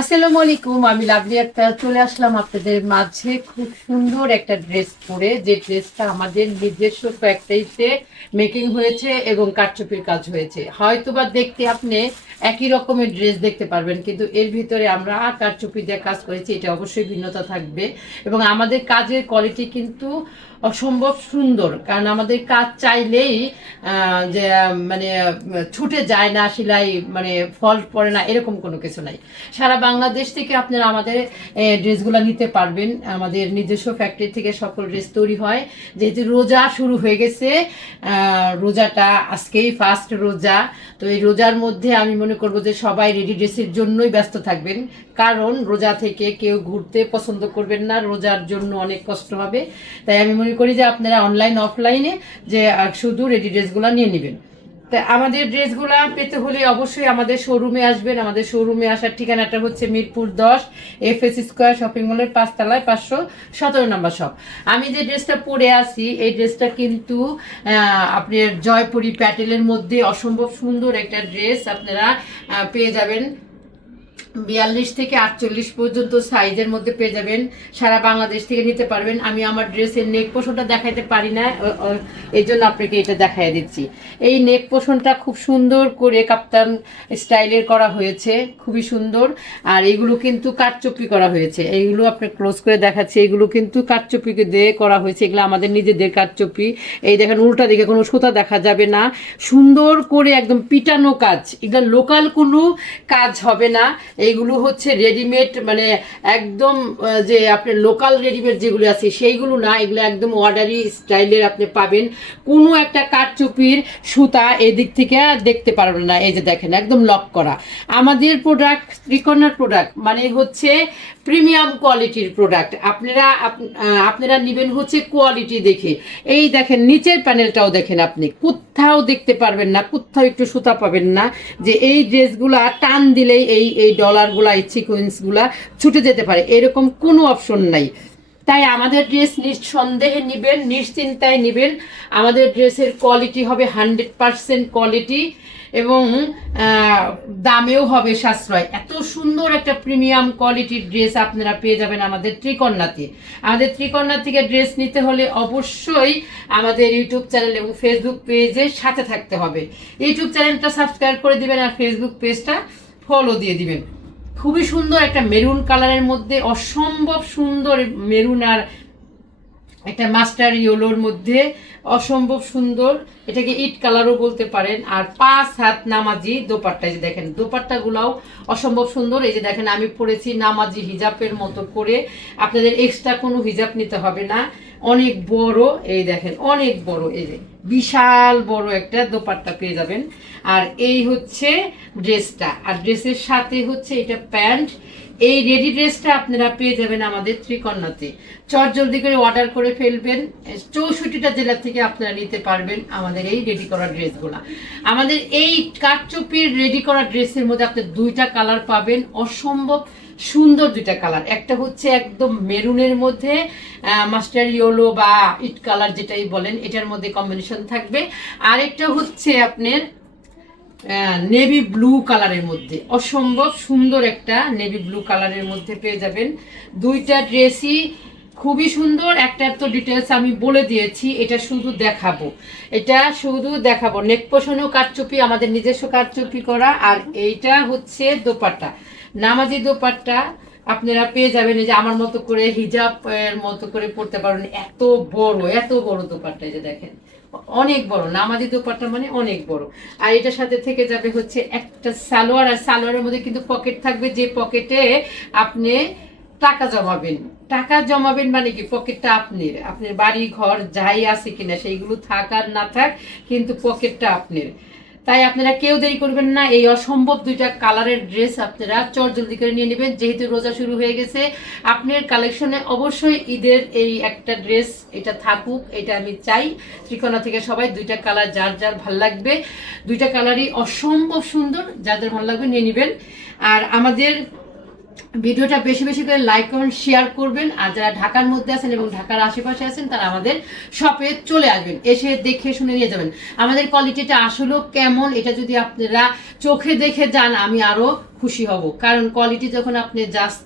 আসসালামু আলাইকুম, আমি লাভলি একটা চলে আসলাম আপনাদের মাঝে খুব সুন্দর একটা ড্রেস পরে। যে ড্রেসটা আমাদের নিজস্ব ফ্যাক্টরিতে মেকিং হয়েছে এবং কারচুপির কাজ হয়েছে। হয়তোবা দেখতে আপনি একই রকমের ড্রেস দেখতে পারবেন, কিন্তু এর ভিতরে আমরা কারচুপি দিয়ে কাজ করেছি, এটা অবশ্যই ভিন্নতা থাকবে। এবং আমাদের কাজের কোয়ালিটি কিন্তু অসম্ভব সুন্দর। কারণ আমাদের কাজ চাইলেই যে মানে ছুটে যায় না, সেলাই মানে ফল পড়ে না, এরকম কোনো কিছু নাই। সারা বাংলাদেশ থেকে আপনারা আমাদের ড্রেসগুলো নিতে পারবেন। আমাদের নিজস্ব ফ্যাক্টরি থেকে সকল ড্রেস তৈরি হয়। যেহেতু রোজা শুরু হয়ে গেছে রোজাটা আজকেই ফার্স্ট রোজা। তো এই রোজার মধ্যে আমি মনে করব যে সবাই রেডি ড্রেসের জন্যই ব্যস্ত থাকবেন। কারণ রোজা থেকে কেউ ঘুরতে পছন্দ করবেন না। রোজার জন্য অনেক কষ্ট হবে। তাই আমি মনে করি যে আপনারা অনলাইন অফলাইনে যে শুধু রেডি ড্রেসগুলো নিয়ে নেবেন। তা আমাদের ড্রেসগুলা পেতে হলে অবশ্যই আমাদের শোরুমে আসবেন। আমাদের শোরুমে আসার ঠিকানাটা হচ্ছে মিরপুর দশ এফ এস স্কোয়ার শপিং মলের পাঁচতলায় পাঁচশো সতেরো নম্বর শপ আমি যে ড্রেসটা পরে আছি, এই ড্রেসটা কিন্তু আপনার জয়পুরি প্যাটেলের মধ্যে অসম্ভব সুন্দর একটা ড্রেস আপনারা পেয়ে যাবেন। বিয়াল্লিশ থেকে আটচল্লিশ পর্যন্ত সাইজের মধ্যে পেয়ে যাবেন। সারা বাংলাদেশ থেকে নিতে পারবেন। আমি আমার ড্রেসের নেক পোষণটা দেখাইতে পারি না এই জন্য আপনাকে এটা দেখাই দিচ্ছি। এই নেক পোষণটা খুব সুন্দর করে কাপ্তান স্টাইলের করা হয়েছে, খুবই সুন্দর। আর এগুলো কিন্তু কাঠচুপি করা হয়েছে। এইগুলো আপনি ক্লোজ করে দেখাচ্ছি। এগুলো কিন্তু কাঠচুপিকে দিয়ে করা হয়েছে। এগুলো আমাদের নিজেদের কাঠচুপি এই দেখেন, উল্টা দিকে কোনো সুতা দেখা যাবে না। সুন্দর করে একদম পিটানো কাজ। এগুলো লোকাল কোনো কাজ হবে না। এইগুলো হচ্ছে রেডিমেড মানে একদম যে আপনার লোকাল রেডিমেড যেগুলো আছে, সেইগুলো না, এগুলো একদম অর্ডারি স্টাইলের আপনি পাবেন। কোনো একটা কাঠচুপির সুতা এদিক থেকে দেখতে পারবেন না, এই যে দেখেন, একদম লক করা। আমাদের প্রোডাক্ট ত্রিকোণার প্রোডাক্ট মানে হচ্ছে প্রিমিয়াম কোয়ালিটির প্রোডাক্ট আপনারা, আপ- আপনারা নেবেন হচ্ছে কোয়ালিটি দেখে। এই দেখেন, নিচের প্যানেলটাও দেখেন আপনি, কোথাও দেখতে পারবেন না, কোথাও একটু সুতা পাবেন না, যে এই ড্রেসগুলো টান দিলেই এই এই ডলারগুলা এই ছুটে যেতে পারে। এরকম কোনো অপশন নাই। তাই আমাদের ড্রেস নিঃসন্দেহে নেবেন, নিশ্চিন্তায় নেবেন। আমাদের ড্রেসের কোয়ালিটি হবে হান্ড্রেড পারসেন্ট কোয়ালিটি এবং দামেও হবে সাশ্রয়। এত সুন্দর একটা প্রিমিয়াম কোয়ালিটির ড্রেস আপনারা পেয়ে যাবেন আমাদের ত্রিকন্যাতে আমাদের ত্রিকন্যা থেকে ড্রেস নিতে হলে অবশ্যই আমাদের ইউটিউব চ্যানেল এবং ফেসবুক পেজে সাথে থাকতে হবে। ইউটিউব চ্যানেলটা সাবস্ক্রাইব করে দিবেন আর ফেসবুক পেজটা ফলো দিয়ে দিবেন। খুবই সুন্দর একটা মেরুন কালারের মধ্যে, অসম্ভব সুন্দর মেরুন আর একটা মাস্টার ইয়েলোর মধ্যে, অসম্ভব সুন্দর। এটাকে ইট কালারও বলতে পারেন। আর পাঁচ হাত নামাজি দোপাট্টা যে দেখেন, দোপাট্টাগুলাও অসম্ভব সুন্দর। এই যে দেখেন, আমি পরেছি নামাজি হিজাবের মতো করে। আপনাদের এক্সট্রা কোনো হিজাব নিতে হবে না। অনেক বড়, এই দেখেন, অনেক বড়, এই যে বিশাল বড় একটা দোপাট্টা পেয়ে যাবেন। আর এই হচ্ছে ড্রেসটা। আর ড্রেসের সাথে হচ্ছে এটা প্যান্ট। এই রেডি ড্রেসটা আপনারা পেয়ে যাবেন আমাদের ত্রিকন্যাতে চট জলদি করে অর্ডার করে ফেলবেন। চৌষট্টিটা জেলা থেকে আপনারা নিতে পারবেন আমাদের এই রেডি করা ড্রেসগুলা। আমাদের এই কাঠচুপির রেডি করা ড্রেসের মধ্যে আপনি দুইটা কালার পাবেন। অসম্ভব সুন্দর দুইটা কালার। একটা হচ্ছে একদম মেরুনের মধ্যে মাস্টার ইয়েলো বা ইট কালার যেটাই বলেন, এটার মধ্যে কম্বিনেশন থাকবে। আরেকটা হচ্ছে আপনার নেভি ব্লু কালারের মধ্যে। অসম্ভব সুন্দর একটা নেভি ব্লু কালারের মধ্যে পেয়ে যাবেন। দুইটা ড্রেসই খুবই সুন্দর, একটা তো ডিটেলস আমি বলে দিয়েছি, এটা শুধু দেখাবো। এটা শুধু দেখাবো। নেক পোষণেও কারচুপি, আমাদের নিজস্ব কারচুপি করা, আর এইটা হচ্ছে দোপাট্টা। নামাজি দোপাট্টা আপনারা পেয়ে যাবেন, এই যে আমার মতো করে হিজাব এর মতো করে পড়তে পারেন। এত বড় এত বড় দোপাট্টা যে দেখেন। অনেক বড়, নামাজি দোপাট্টা মানে অনেক বড়। আর এটার সাথে থেকে যাবে হচ্ছে একটা সালোয়ার, আর সালোয়ারের মধ্যে কিন্তু পকেট থাকবে, যে পকেটে আপনি টাকা জমাবেন। টাকা জমাবেন মানে কি? পকেটটা আপনার আপনার বাড়ি, ঘর যাই আছে কিনা, সেইগুলো থাক আর না থাক, কিন্তু পকেটটা আপনার। তাই আপনারা কেউ দেরি করবেন না, এই অসম্ভব দুইটা কালারের ড্রেস আপনারা চট জলদি করে নিয়ে নেবেন। যেহেতু রোজা শুরু হয়ে গেছে, আপনার কালেকশনে অবশ্যই ঈদের এই একটা ড্রেস, এটা থাকুক, এটা আমি চাই। ত্রিকোণা থেকে সবাই দুইটা কালার যার যার ভালো লাগবে, দুইটা কালারই অসম্ভব সুন্দর, যাদের ভালো লাগবে নিয়ে নেবেন। আর আমাদের ভিডিওটা বেশি বেশি করে লাইক কমেন্ট শেয়ার করবেন। আর যারা ঢাকার মধ্যে আছেন এবং ঢাকার আশেপাশে আছেন, তারা আমাদের শপে চলে আসবেন। এসে দেখে শুনে নিয়ে যাবেন। আমাদের কোয়ালিটিটা আসলেও কেমন, এটা যদি আপনারা চোখে দেখে যান, আমি আরও খুশি হব। কারণ কোয়ালিটি যখন আপনি জাস্ট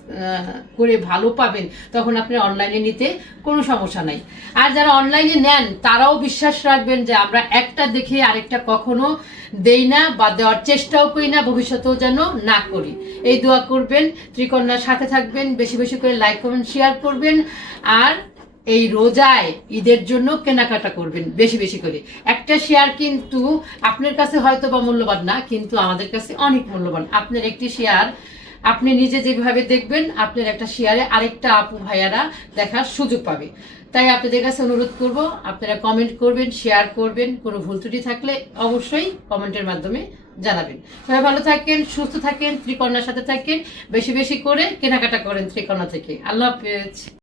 করে ভালো পাবেন, তখন আপনি অনলাইনে নিতে কোনো সমস্যা নাই। আর যারা অনলাইনে নেন, তারাও বিশ্বাস রাখবেন যে আমরা একটা দেখে আরেকটা কখনো দেই না বা দেওয়ার চেষ্টাও করি না, ভবিষ্যতেও যেন না করি। এই দোয়া করবেন। ত্রিকন্যার সাথে থাকবেন, বেশি বেশি করে লাইক কমেন্ট শেয়ার করবেন, আর এই রোজায় ঈদের জন্য কেনাকাটা করবেন, বেশি বেশি করে। একটা শেয়ার কিন্তু আপনার কাছে হয়তো বা মূল্যবান না, কিন্তু আমাদের কাছে অনেক মূল্যবান। আপনার একটি শেয়ার আপনি নিজে যেভাবে দেখবেন, আপনার একটা শেয়ারে আরেকটা আপু ভাইয়ারা দেখার সুযোগ পাবে। তাই আপনাদের কাছে অনুরোধ করব, আপনারা কমেন্ট করবেন শেয়ার করবেন, কোনো ভুল ত্রুটি থাকলে অবশ্যই কমেন্টের মাধ্যমে জানাবেন। সবাই ভালো থাকেন, সুস্থ থাকেন ত্রিকন্যার সাথে থাকেন, বেশি বেশি করে কেনাকাটা করেন ত্রিকন্যা থেকে। আল্লাহ হাফেজ।